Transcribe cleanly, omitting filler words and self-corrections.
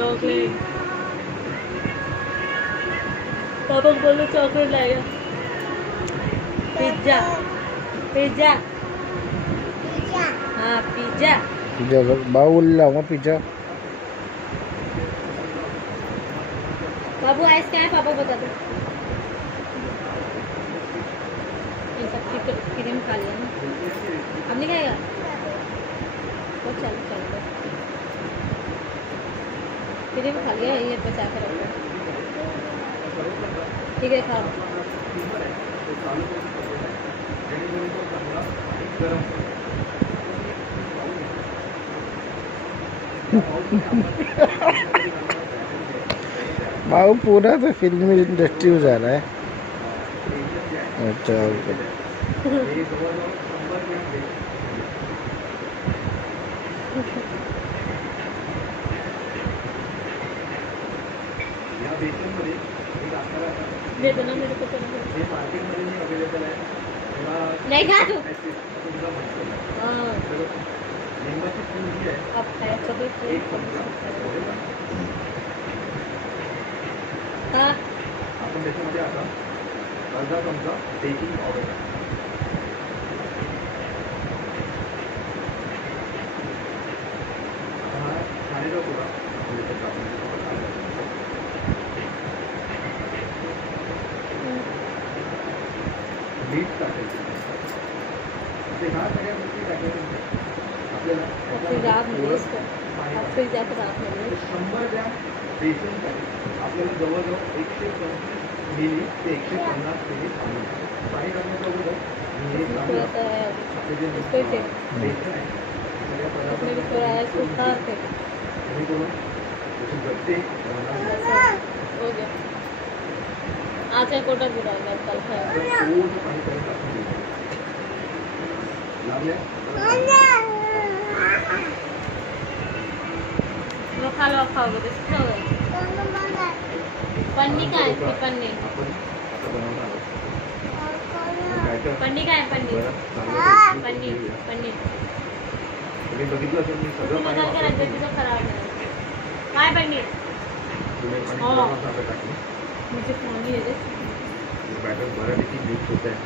Chocolate. पापा बोलो chocolate लाएगा। पिज्जा पिज्जा हाँ पिज्जा। पिज्जा बाबू लाऊंगा पिज्जा। बाबू आइस क्या है पापा बता दो। ये सब क्रीम खा लिया ना, अब नहीं खाएगा तो चलो चलो क्रीम खा लिया, ये बचा कर रखो। ठीक है खाओ। बाबू पूरा तो फिल्मी इंडस्ट्री में जा रहा है। अच्छा दे दो ना मेरे को। नहीं खा तू। हाँ अब खाया चॉकलेट। हाँ आपण त्याच्यामध्ये आता अर्धा चमचा बेकिंग पावडर खाण्याचा सोडा मीठ टाकायचं। ह्या सगळ्या गोष्टी टाकायच्या आपल्याला। फिर जाकर रात में 100 ग्रॅम बेसनसाठी आपल्याला जवळजवळ 125 मिली ते 150 मिली पाणी टाकण्याच्या अगोदर हे आपले जे बेसन आहे सगळ्या पदार्थांना करून गट्टे हो गया। आज एक कोटा बुरा है कल खाया। थोडं पाणी करून टाकून द्यायचं। लागल्या लो खा लो खाओगे तो खाओगे। पन्नी का है इसकी पन्नी। आपण आता बनवणार आहोत। काय कर पन्नी का है पन्नी। बरं पन्नी पन्नी तुम्ही बघितलं असेल मी सगळं पाणी निकाल के रख देती तो खराब नहीं काय पन्नी। पाणी टाकलं मुझे पानी दे दे। बॅटर बऱ्यापैकी मिक्स होत आहे।